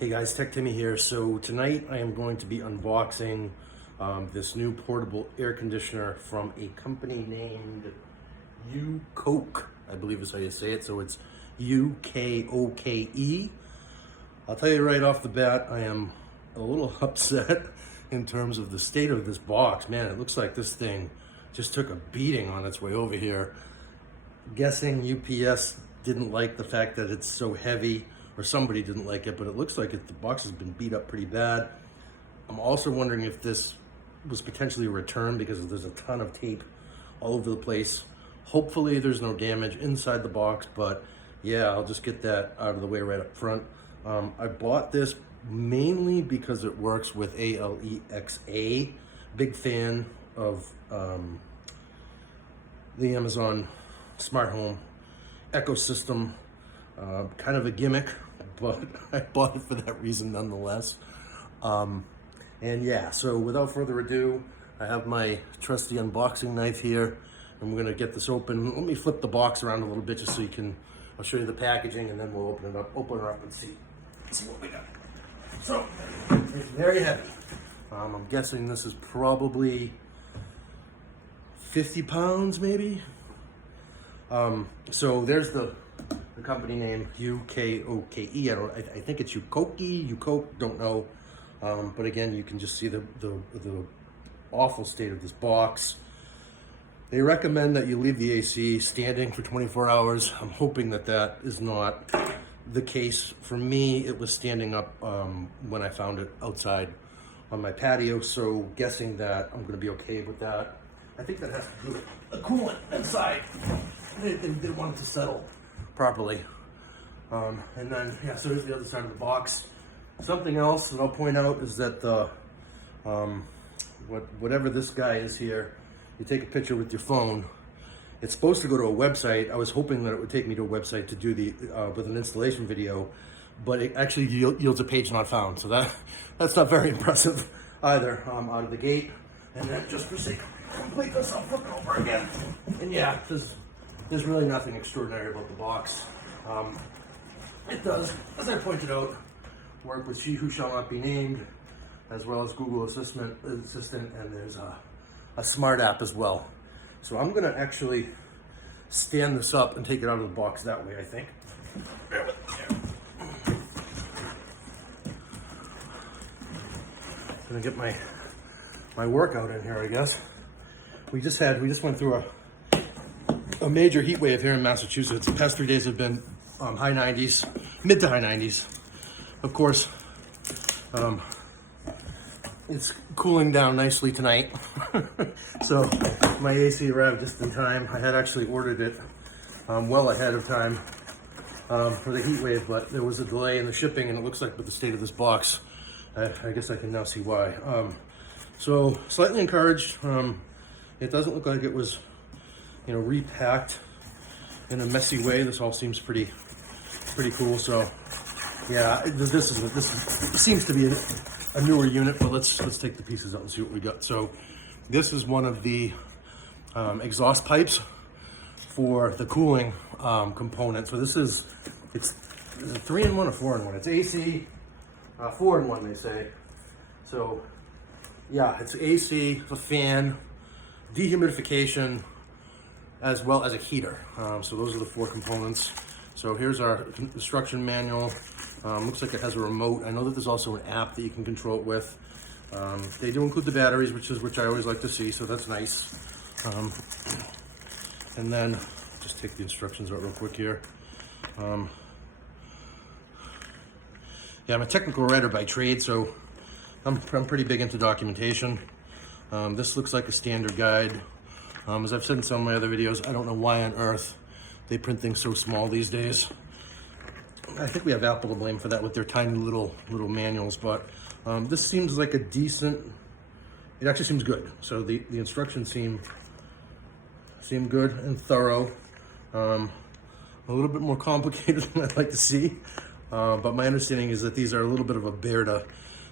Hey guys, TecTimmy here. So tonight I am going to be unboxing this new portable air conditioner from a company named UKOKE, I believe is how you say it. So it's UKOKE. I'll tell you right off the bat, I am a little upset in terms of the state of this box. Man, it looks like this thing just took a beating on its way over here. I'm guessing UPS didn't like the fact that it's so heavy, or somebody didn't like it, but it looks like the box has been beat up pretty bad. I'm also wondering if this was potentially a return because there's a ton of tape all over the place. Hopefully there's no damage inside the box, but yeah, I'll just get that out of the way right up front. I bought this mainly because it works with Alexa. Big fan of the Amazon smart home ecosystem. Kind of a gimmick, but I bought it for that reason nonetheless. And yeah, so without further ado, I have my trusty unboxing knife here. I'm gonna get this open. Let me flip the box around a little bit just so you can, I'll show you the packaging and then we'll open her up and see what we got. So, it's very heavy. I'm guessing this is probably 50 pounds maybe. So there's the company name, UKOKE. I think it's UKOKE, don't know. But again, you can just see the awful state of this box. They recommend that you leave the AC standing for 24 hours. I'm hoping that that is not the case. For me, it was standing up when I found it outside on my patio, so guessing that I'm gonna be okay with that. I think that has to do with the coolant inside. They want it to settle properly. And then, yeah, so here's the other side of the box. Something else that I'll point out is that the, whatever this guy is here, you take a picture with your phone. It's supposed to go to a website. I was hoping that it would take me to a website to do the, with an installation video, but it actually yields a page not found. So that's not very impressive either, out of the gate. And then just for sake of completeness, I'll flip it over again. And yeah, there's really nothing extraordinary about the box. It does, as I pointed out, work with She Who Shall Not Be Named, as well as Google Assistant, and there's a smart app as well. So I'm gonna actually stand this up and take it out of the box that way, I think. Bear with me here. Gonna get my workout in here, I guess. We just went through a major heat wave here in Massachusetts. The past 3 days have been high 90s, mid to high 90s. Of course, it's cooling down nicely tonight. So my AC arrived just in time. I had actually ordered it well ahead of time for the heat wave, but there was a delay in the shipping, and it looks like with the state of this box, I guess I can now see why. So slightly encouraged. It doesn't look like it was, repacked in a messy way. This all seems pretty cool. So yeah, this seems to be a newer unit, but let's take the pieces out and see what we got. So this is one of the exhaust pipes for the cooling component. So it's a 3-in-1 or 4-in-1. It's AC, 4-in-1 they say. So yeah, it's AC, a fan, dehumidification, as well as a heater. So those are the 4 components. So here's our instruction manual. Looks like it has a remote. I know that there's also an app that you can control it with. They do include the batteries, which I always like to see, so that's nice. And then just take the instructions out real quick here. Yeah, I'm a technical writer by trade, so I'm pretty big into documentation. This looks like a standard guide. As I've said in some of my other videos, I don't know why on earth they print things so small these days. I think we have Apple to blame for that with their tiny little manuals, but this seems like a decent, it actually seems good. So the instructions seem good and thorough. A little bit more complicated than I'd like to see, but my understanding is that these are a little bit of a bear to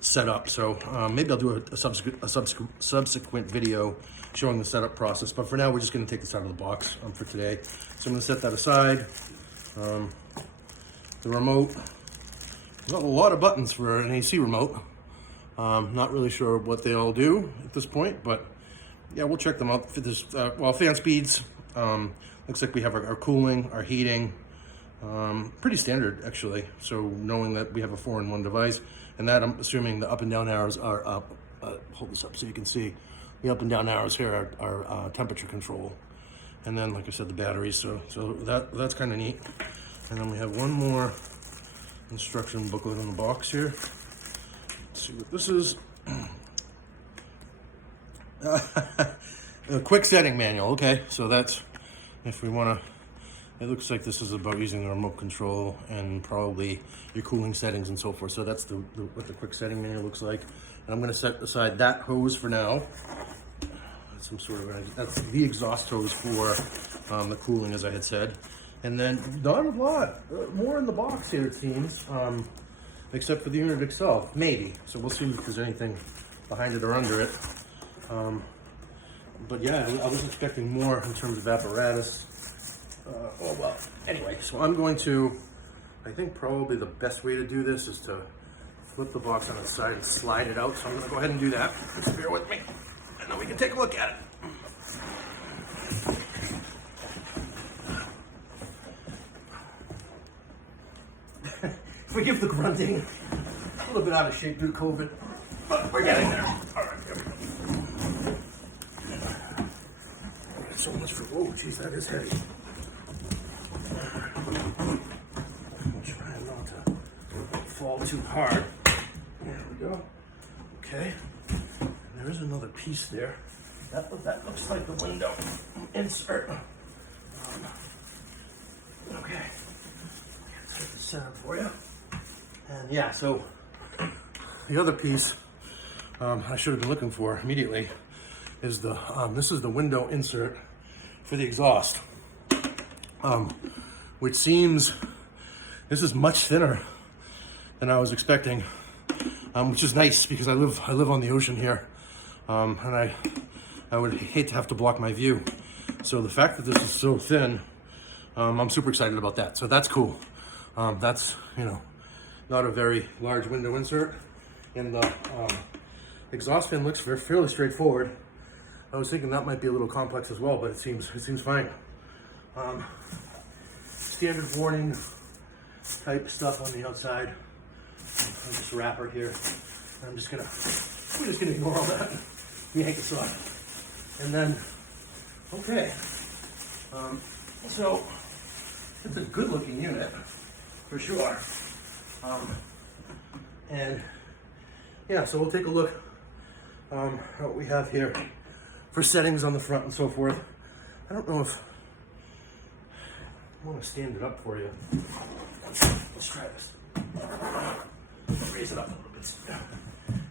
set up. So maybe I'll do a subsequent video showing the setup process, but for now we're just going to take this out of the box for today. So I'm going to set that aside. The remote, Got a lot of buttons for an AC remote. Not really sure what they all do at this point, but yeah, we'll check them out. This, well, fan speeds. Looks like we have our cooling, our heating. Pretty standard, actually. So knowing that we have a 4-in-1 device, and that I'm assuming the up and down arrows are up. Hold this up so you can see the up and down arrows here are temperature control. And then, like I said, the batteries. So that's kind of neat. And then we have one more instruction booklet in the box here. Let's see what this is. A quick setting manual. Okay, so that's if we want to. It looks like this is about using the remote control and probably your cooling settings and so forth. So that's what the quick setting manual looks like. And I'm going to set aside that hose for now. That's some sort of that's the exhaust hose for the cooling, as I had said. And then not a lot more in the box here, it seems, except for the unit itself, maybe. So we'll see if there's anything behind it or under it. But yeah, I was expecting more in terms of apparatus. Oh well, anyway, so I'm going to, I think probably the best way to do this is to flip the box on its side and slide it out. So I'm going to go ahead and do that. Just bear with me, and then we can take a look at it. Forgive the grunting, a little bit out of shape due to COVID, but we're getting there. All right, here we go. So much for, oh geez, that is heavy. I'm trying not to fall too hard. There we go. Okay, there is another piece there. That looks like the window insert. Okay, set this up for you. And yeah, so the other piece I should have been looking for immediately is the this is the window insert for the exhaust, which seems this is much thinner than I was expecting, which is nice because I live on the ocean here, and I would hate to have to block my view. So the fact that this is so thin, I'm super excited about that. So that's cool. That's, you know, not a very large window insert, and the exhaust fan looks fairly straightforward. I was thinking that might be a little complex as well, but it seems fine. Standard warning type stuff on the outside. This wrapper here. We're just gonna ignore all that. Yank this off, and then okay. So it's a good-looking unit for sure. And yeah, so we'll take a look at what we have here for settings on the front and so forth. I don't know if I want to stand it up for you. Let's try this. Raise it up a little bit.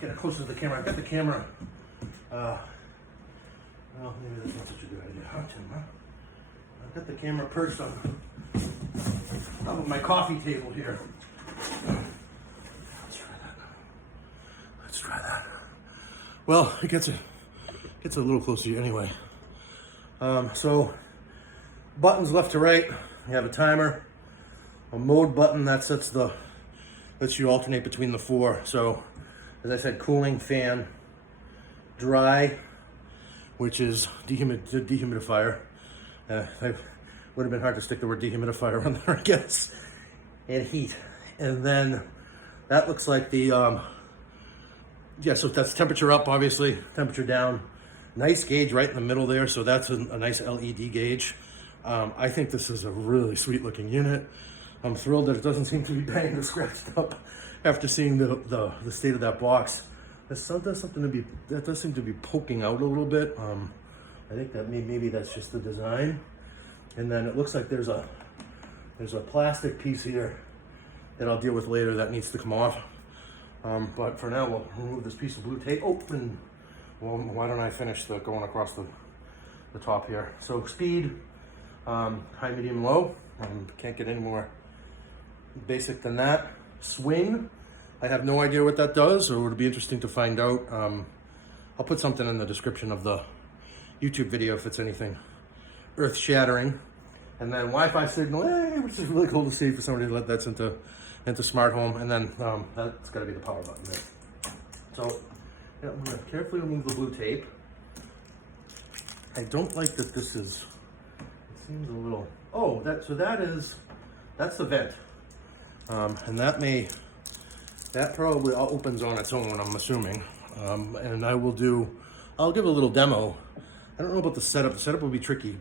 Get it closer to the camera. I've got the camera. Well, maybe that's not such a good idea. Huh, Tim, huh? I've got the camera perched on top of my coffee table here. Let's try that. Well, it gets a little closer to you anyway. So buttons left to right. You have a timer, a mode button that lets you alternate between the four. So as I said, cooling, fan, dry, which is dehumidifier. It would have been hard to stick the word dehumidifier on there, I guess. And heat. And then that looks like the, yeah, so that's temperature up, obviously, temperature down. Nice gauge right in the middle there, so that's a nice LED gauge. I think this is a really sweet looking unit. I'm thrilled that it doesn't seem to be banged or scratched up after seeing the state of that box. That does seem to be poking out a little bit. I think that maybe that's just the design. And then it looks like there's a plastic piece here that I'll deal with later that needs to come off. But for now, we'll remove this piece of blue tape. Oh, and well, why don't I finish going across the top here? So speed, high, medium, low. Can't get any more basic than that. Swing, I have no idea what that does, so it would be interesting to find out. I'll put something in the description of the YouTube video if it's anything earth-shattering. and then Wi-Fi signal, which is really cool to see for somebody that that's into smart home, and then that's got to be the power button there. So yeah, I'm going to carefully remove the blue tape. I don't like that this is, it seems a little, oh, that's the vent. And that probably opens on its own, I'm assuming. And I'll give a little demo. I don't know about the setup. The setup will be tricky,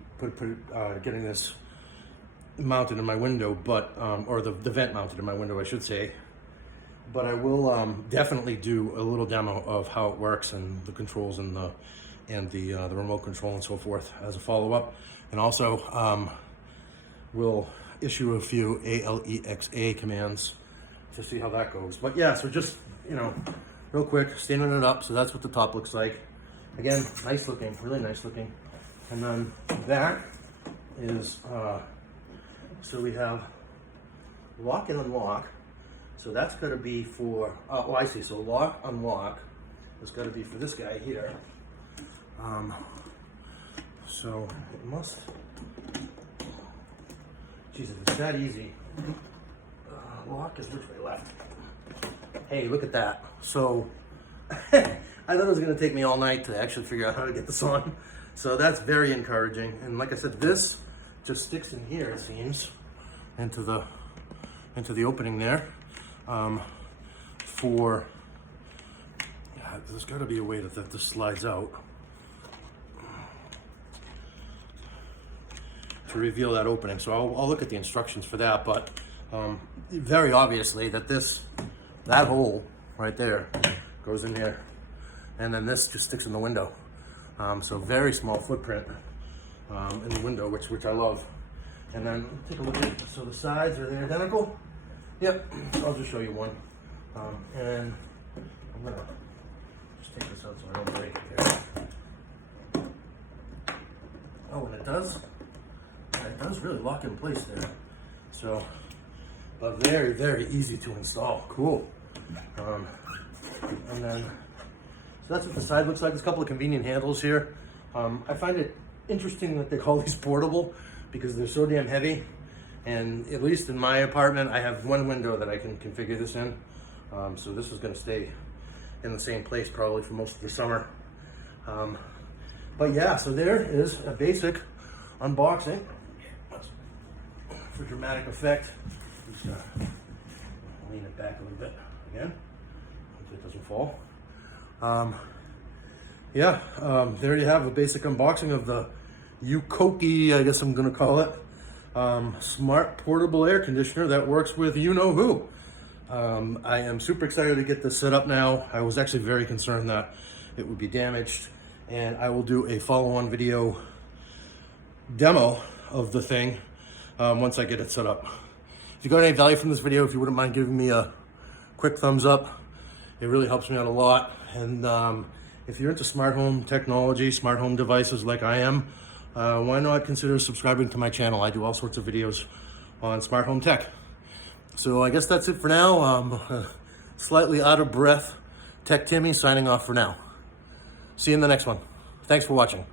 getting this mounted in my window, but, or the vent mounted in my window, I should say. But I will definitely do a little demo of how it works and the controls and the remote control and so forth as a follow-up. And also we'll issue a few ALEXA commands to see how that goes. But yeah, so just, you know, real quick, standing it up. So that's what the top looks like. Again, nice looking, really nice looking. And then that is, so we have lock and unlock. So that's got to be for, oh, I see. So lock, unlock has got to be for this guy here. So it must, Jesus, it's that easy. Lock is which way, left? Hey, look at that. So I thought it was going to take me all night to actually figure out how to get this on. So that's very encouraging. And like I said, this just sticks in here, it seems, into the opening there. There's got to be a way that this slides out to reveal that opening. So I'll look at the instructions for that, but very obviously that hole right there goes in here, and then this just sticks in the window. So very small footprint in the window, which I love. And then take a look at it. So the sides, are they identical? Yep, I'll just show you one. And I'm gonna just take this out so I don't break it here. Oh, and it does really lock in place there. So, but very, very easy to install. Cool. And then, so that's what the side looks like. There's a couple of convenient handles here. I find it interesting that they call these portable because they're so damn heavy. And at least in my apartment, I have one window that I can configure this in. So this is going to stay in the same place probably for most of the summer. But yeah, so there is a basic unboxing for dramatic effect. Just lean it back a little bit again, hopefully it doesn't fall. There you have a basic unboxing of the UKOKE, I guess I'm going to call it. Smart portable air conditioner that works with you-know-who. I am super excited to get this set up now. I was actually very concerned that it would be damaged, and I will do a follow-on video demo of the thing once I get it set up. If you got any value from this video, if you wouldn't mind giving me a quick thumbs up, it really helps me out a lot. And if you're into smart home technology, smart home devices like I am, why not consider subscribing to my channel? I do all sorts of videos on smart home tech. So I guess that's it for now. Slightly out of breath, TecTimmy signing off for now. See you in the next one. Thanks for watching.